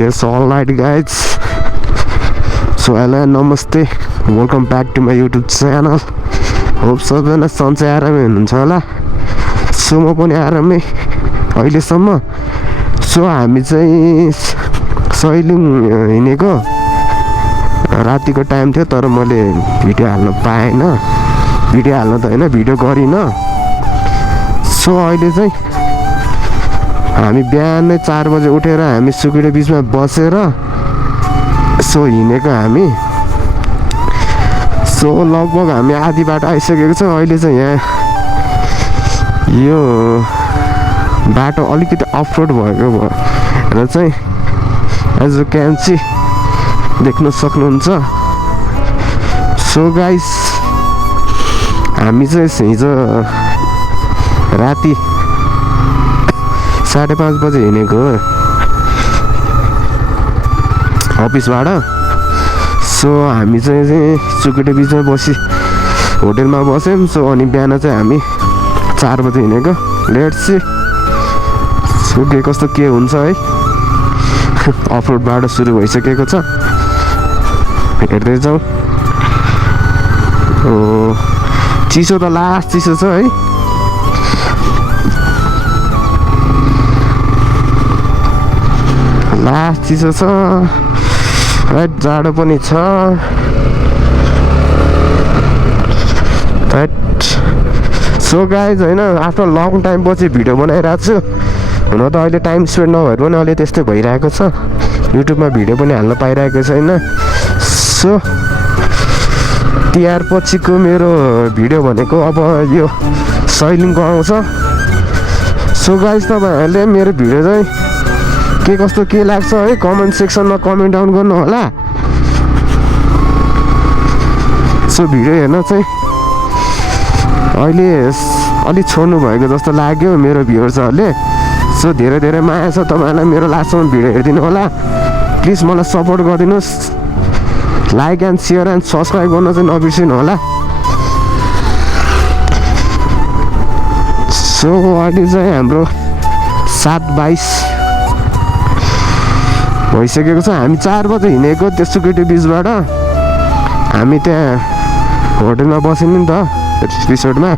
Yes, all right, guys. So, hello and namaste. Welcome back to my YouTube channel. Hope सबैजना सन्चै आरामै हुनुहुन्छ होला. सो म पनि आरामै अहिलेसम्म. सो हामी चाहिँ सैलुङ हिँडेको रातिको टाइम थियो, तर मैले भिडियो हाल्न पाएन. भिडियो हाल्न त होइन, भिडियो गरिनँ. सो अहिले चाहिँ हामी बिहानै 4 बजे उठेर हामी सुकुटे बिचमा बसेर सो हिँडेको हामी. सो लगभग हामी आधी बाटो आइसकेको छ. अहिले चाहिँ यहाँ यो बाटो अलिकति अफरोड भएको भएर चाहिँ एज यु क्यान सी देख्न सक्नुहुन्छ. सो गाइस, हामी चाहिँ हिजो राति 5:30 बजे हिँडेको हो अफिसबाट. सो हामी चाहिँ सुकुटे बिचमा होटेलमा बस्यौँ. सो अनि बिहान चाहिँ हामी 4 बजे हिँडेको. लेट्स सी सो के कस्तो के हुन्छ है. अफरोड बाटो सुरु भइसकेको छ, हेर्दै जाउँ. चिसो त लास्ट चिसो छ है. लास्ट चिसो छ, राइट. जाडो पनि छ, राइट. सो गाइज, होइन, आफ्टर लङ टाइम पछि भिडियो बनाइरहेको छु. हुन त अहिले टाइम स्पेन्ड नभएर पनि अहिले त्यस्तै भइरहेको छ. युट्युबमा भिडियो पनि हाल्न पाइरहेको छैन. सो तिहार पछिको मेरो भिडियो भनेको अब यो सैलुङको आउँछ. सो गाइज, तपाईँहरूले मेरो भिडियो चाहिँ के कस्तो के लाग्छ है कमेन्ट सेक्सनमा कमेन्ट डाउन गर्नु होला. सो भिडियो हेर्न चाहिँ अहिले अलिक छोड्नु भएको जस्तो लाग्यो मेरो भ्युअर्सहरूले. सो धेरै धेरै माया छ तपाईँहरूलाई. मेरो लास्टसम्म भिडियो हेरिदिनु होला. प्लिज मलाई सपोर्ट गरिदिनुहोस्. Like and share and subscribe गर्न चाहिँ नबिर्सिनु होला. सो अहिले चाहिँ हाम्रो 7:22 भइसकेको छ. हामी 4 बजे हिँडेको त्यो सुकुटे बिचबाट. हामी त्यहाँ होटेलमा बस्यौँ नि त, रिसोर्टमा.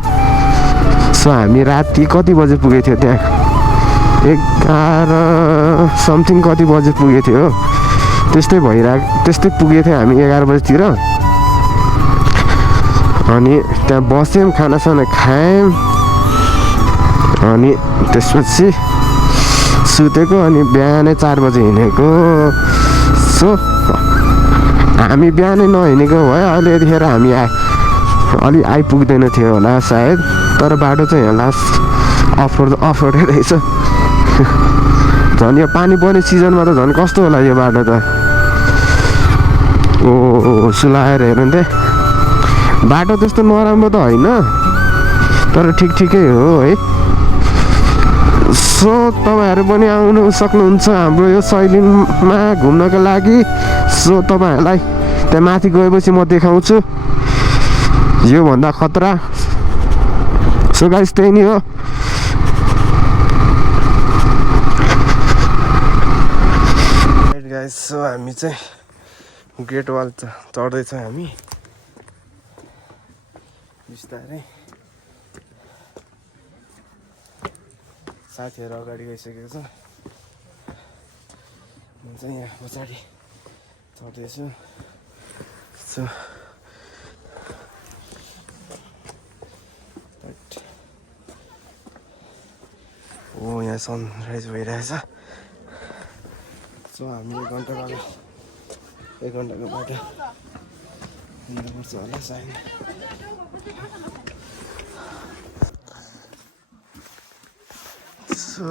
सो हामी राति कति बजे पुगेको थियो त्यहाँ, 11 समथिङ कति बजे पुगेको थियो. त्यस्तै पुगेको थियो हामी 11 बजीतिर. अनि त्यहाँ बस्यौँ, खानासाना खायौँ, अनि त्यसपछि सुतेको. अनि बिहानै 4 बजे हिँडेको. सो हामी बिहानै नहिँडेको भए अहिले यतिखेर हामी अलि आइपुग्दैन थियो होला सायद. तर बाटो चाहिँ यहाँ लास्ट अफरोडै रहेछ. झन् यो पानी पर्ने सिजनमा त झन् कस्तो होला यो बाटो त. सुलाएर हेर्नु त. बाटो त्यस्तो नराम्रो त होइन, तर ठिकै हो है. सो तपाईँहरू पनि आउनु सक्नुहुन्छ हाम्रो यो सैलुङमा घुम्नको लागि. सो तपाईँहरूलाई त्यहाँ माथि गएपछि म देखाउँछु योभन्दा खतरा. सो गाइस, त्यही नै हो. गाइस, सो हामी चाहिँ ग्रेट वाल चढ्दैछौँ हामी बिस्तारै. साथीहरू अगाडि गइसकेको छ. म चाहिँ यहाँ पछाडि चढ्दैछु. सो यहाँ सनराइज भइरहेछ. सो हामी 1 घन्टाको बाटो हिँड्नुपर्छ होला सायद. सो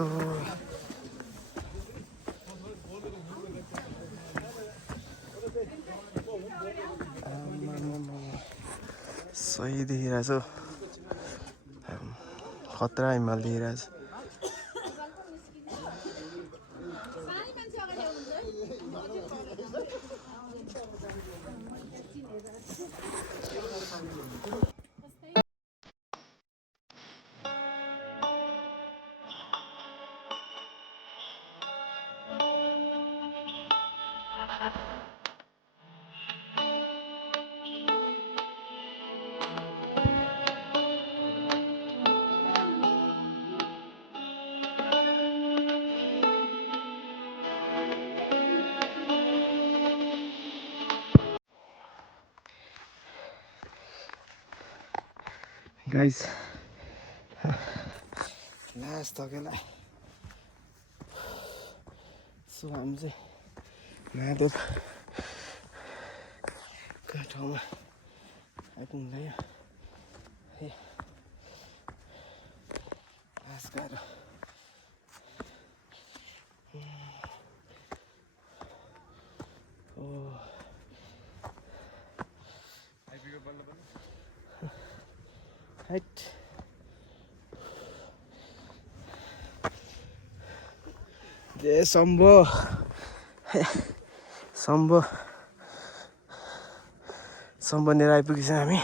सही देखिरहेछ, खतरा हिमाल देखिरहेछ. गाइस लास्ट अकेला सो हामी चाहिँ महादेवको ठाउँमा आइपुग्नुभयो है लास्ट गाह्रो हाइट जय शम्भो शम्भोनिर आइपुगेछौँ हामी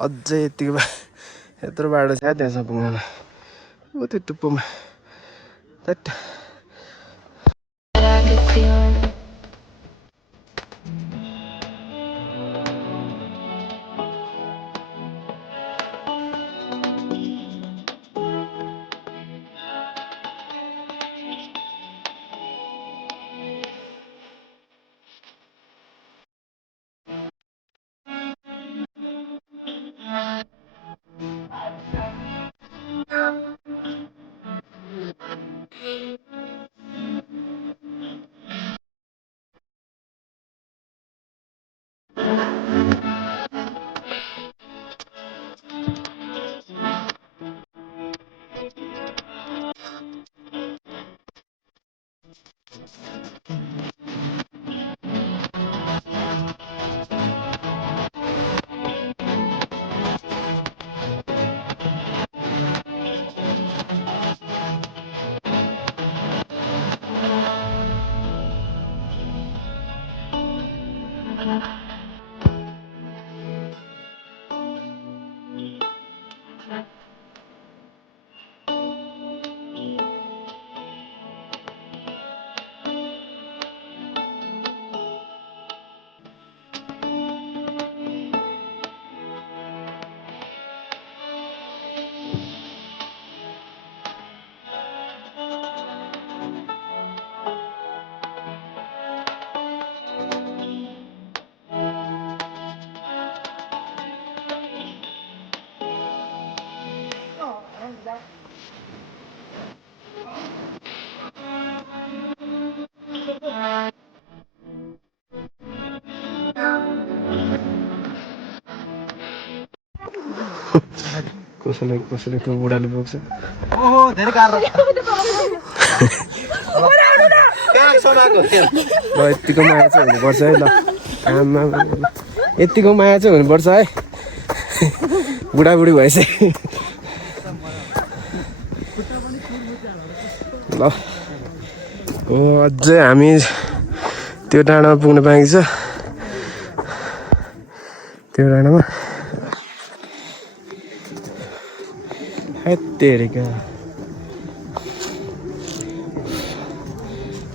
अझै यत्रो बाटो छ त्यहाँसम्म पुग्न ऊ त्यो टुप्पोमा That कसैले त्यो बुढाले बोक्छ ओहो धेरै गाह्रो ल यतिको माया चाहिँ हुनुपर्छ है ल आमा यतिको माया चाहिँ हुनुपर्छ है बुढाबुढी भइसक्यो ल हो अझै हामी त्यो डाँडामा पुग्न बाँकी छ त्यो डाँडामा हेत्तेरिका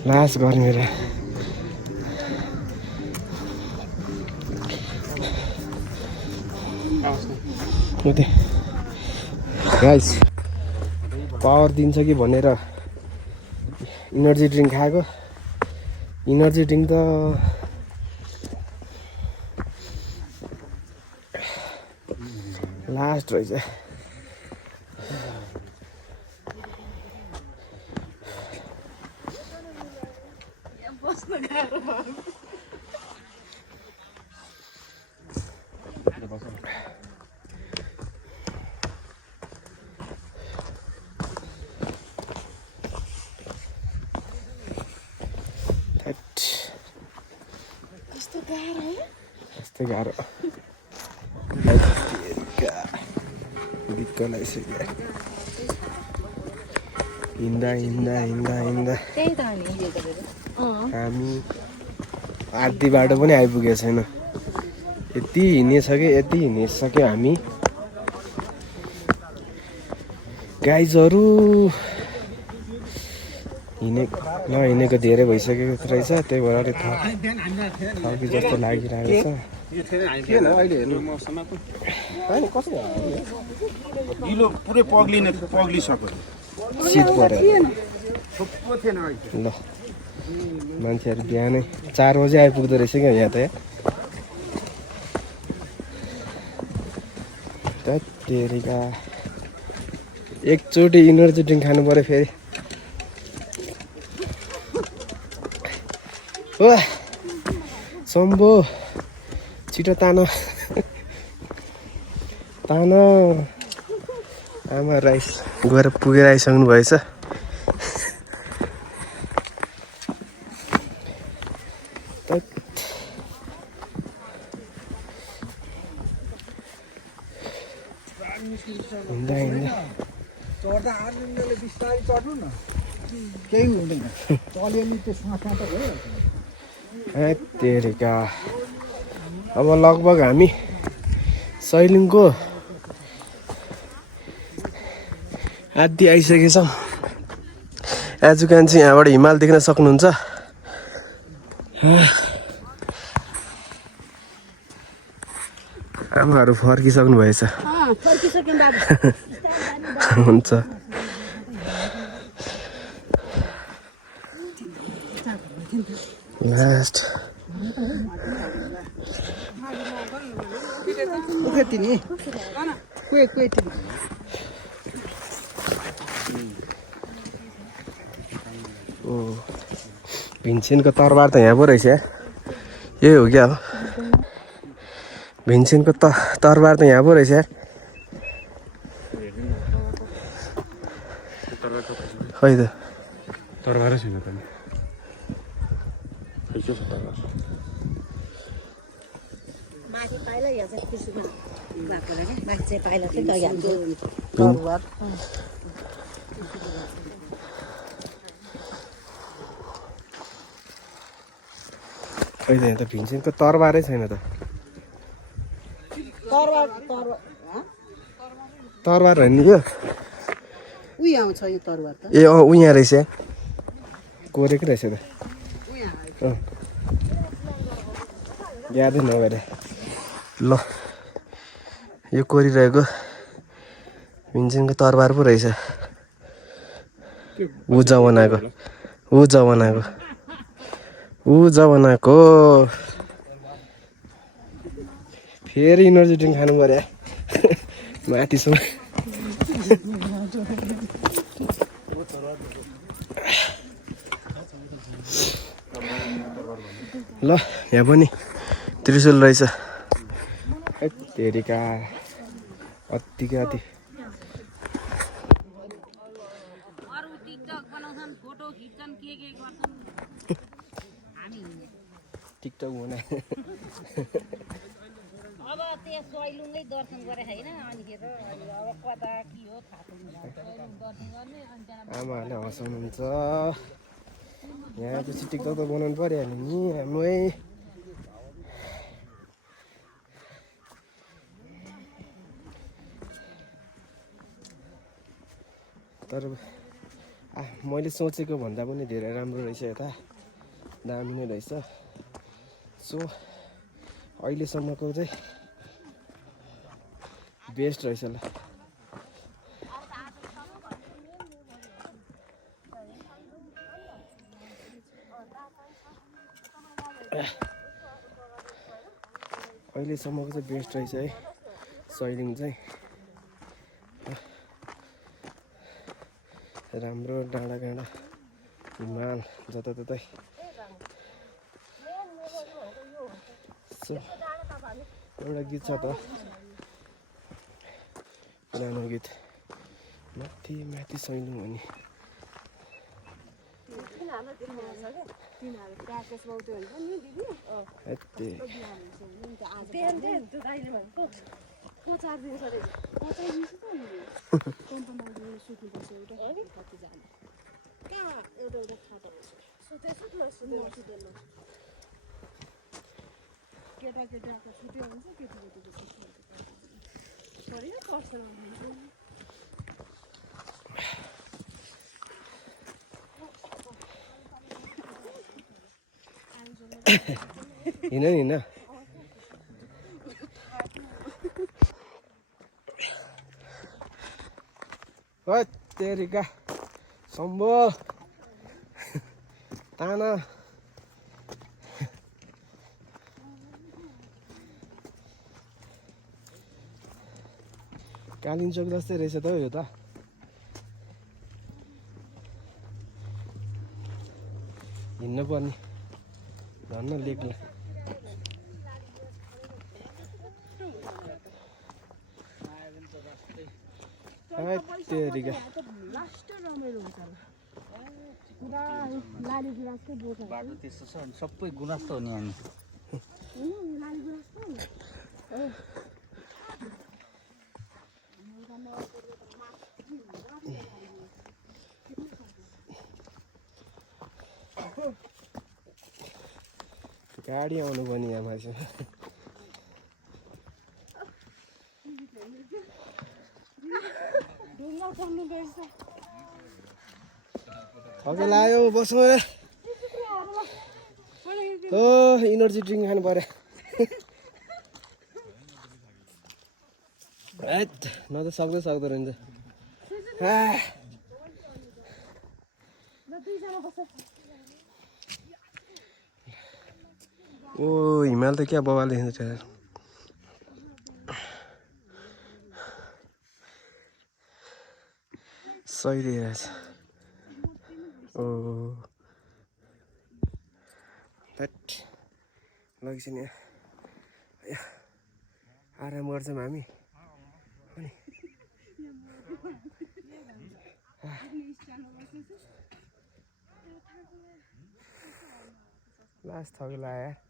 लास्ट गर्मी र गाइस पावर दिन्छ कि भनेर इनर्जी ड्रिङ्क खाएको इनर्जी ड्रिङ्क त लास्ट रहेछ यस्तै गाह्रो दिक्क लागिसक्यो हिँड्दा हामी आधी बाटो पनि आइपुगेको छैन यति हिँडिसक्यो हामी गाइजहरू नहिँडेको धेरै भइसकेको रहेछ त्यही भएर अलिक थकी जस्तो लागिरहेको छ शीत पऱ्यो ल मान्छेहरू बिहानै 4 बजे आइपुग्दो रहेछ क्या यहाँ त तेरिका एकचोटि इनर्जी ड्रिङ्क खानु पर्यो फेरि ओ सम्भो छिटो तान आमा राइस गएर पुगेर आइसक्नु भएछ तेरिका अब लगभग हामी सैलिङको आधी आइसकेछौँ एज यु क्यान सी यहाँबाट हिमाल देख्न सक्नुहुन्छ आमाहरू फर्किसक्नु भएछ हुन्छ लास्ट भिन्सेनको तरबार त यहाँ पो रहेछ यही हो क्या अब भिन्सेनको तरबार त यहाँ पो रहेछ खै त तरबारै छैन त माथि पाइला यहाँ चाहिँ कृषिमा भएको रहेछ माथि चाहिँ पाइला चाहिँ दयालको खै त यहाँ त भिन्सेनको तरबारै छैन त तरबार होइन यो उयो आउँछ यो तरबार त ए अँ उहाँ रहेछ कोरेकै रहेछ त यादै नगरे ल यो कोरिरहेको भिन्सेनको तरबार पो रहेछ ऊ जमानाको फेरि इनर्जी ड्रिङ्क खानु पर्यो माथिसम्म ल यहाँ पनि त्रिशुल रहेछ तेरिका अति टिकटक बनाए अब त्यो सैलुङै दर्शन गरे हैन अनि के त अब कता के हो थाहा छैन सैलुङ दर्शन गर्ने अनि त्यहाँ आमाहरूले हँसाउनुहुन्छ यहाँ चाहिँ टिकटक त बनाउनु परिहाल्यो नि हाम्रै तर मैले सोचेको भन्दा पनि धेरै राम्रो रहेछ यता दामी नै रहेछ सो अहिलेसम्मको चाहिँ बेस्ट रहेछ ल अहिलेसम्मको चाहिँ बेस्ट रहेछ है सैलिङ चाहिँ राम्रो डाँडाकाँडा हिमाल जताततै एउटा गीत छ त पुरानो गीत माथि माथि सैलुङ भने केटाकेटाको छुट्टै हुन्छ केटीकेटीको छुट्टै पर्छ हिँड तेरिका सम्भो ताना कालिम्पोङ जस्तै रहेछ त हौ यो त हिँड्नु पर्ने धन्न लेख्नु तेरिका लास्ट रमाइलो हुन्छ पुरा लाली गुराँसकै बोट बाटो त्यस्तो छ अनि सबै गुनास्तो हो नि हामी लाली गुराँसको गाडी आउनु पनि यहाँ मान्छे ढुङ्गा चढ्नु रहेछ थके लाग्यो बस्नु हो इनर्जी ड्रिङ्क खानु पर्यो न त सक्दो रहन्छ ओ हिमाल त क्या बवाल देखिन्छ सही रहेछ ओ लगिसक्यो नि आराम गर्छौँ हामी अनि लास्ट थक लाग्यो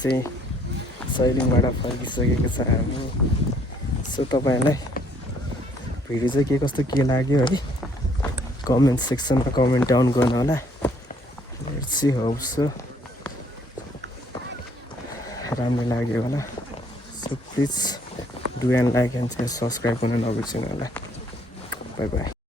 चाहिँ सैलिङबाट फर्किसकेको छ हामी सो तपाईँहरूलाई भिडियो चाहिँ के कस्तो के लाग्यो है कमेन्ट सेक्सनमा कमेन्ट डाउन गर्नु होला लेट्स सी होप सो राम्रो लाग्यो होला so please do and like and subscribe गर्न नबिर्सिनु होला बाई बाई